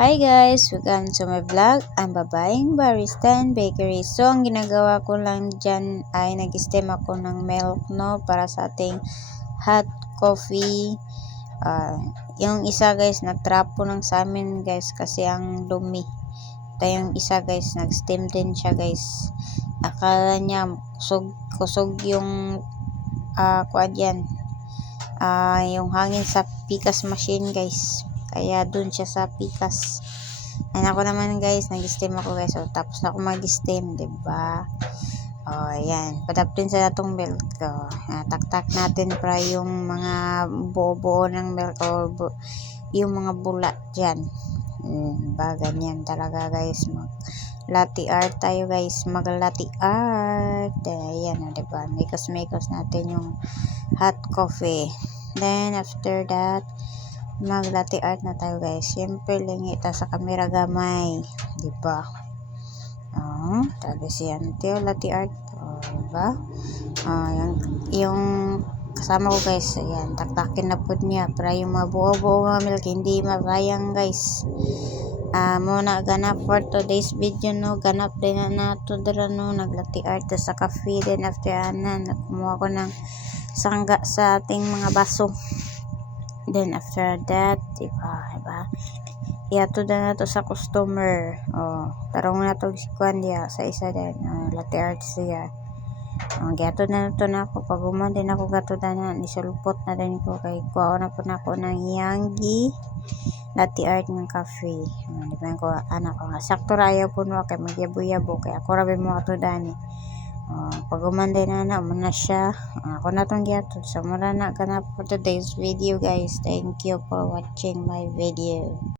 Hi guys! Welcome to my vlog. Ang babaeng barista and bakery. So, ang ginagawa ko lang dyan ay nag-steam ako ng milk, no? Para sa ating hot coffee. Yung isa guys, nagtrapo lang sa amin guys kasi ang dumi. Ito yung isa guys, nag-steam din siya guys. Akala niya kusog yung kuha dyan. Yung hangin sa pikas machine guys. Kaya dun siya sa pikas. And ako naman guys, nag-steam ako guys. So, tapos na ako mag-steam, diba? Ayan. Padapin sa natong milk. Tak-tak natin para yung mga buo-buo ng milk o yung mga bula dyan. Ganyan talaga guys. Latte art tayo guys. Mag-latte art. Ayan, diba? Mikos-mikos natin yung hot coffee. Then, after that, mag-latte art na tayo guys. Siyempre, lingi ta sa camera gamay. Diba? Tapos yan. Ito yung latte art. Diba? Yung kasama ko guys. Ayan. Taktakin na po niya. Para yung mga buo-buo mga milk. Hindi mapayang guys. Muna ganap for today's video no. Ganap din na nato dira no. Nag-latte art sa cafe. Then after kumuha ko ng sangga sa ating mga baso. Then after that, diba? Iato na to sa customer. Tarong na to si Kwan dia sa isa din. Latte art siya. Giato na to na ako. Pag din ako gato na nisulpot na din ko kay kuha na po na ako ng Yangi latte art ng cafe. Diba ko anak ko nga sakto rayo po no kay magyabo-yabo kay ako ra mo ato dani. Pag umanday na muna siya. Ako na tong giatod. So, muna na ganap for today's video guys. Thank you for watching my video.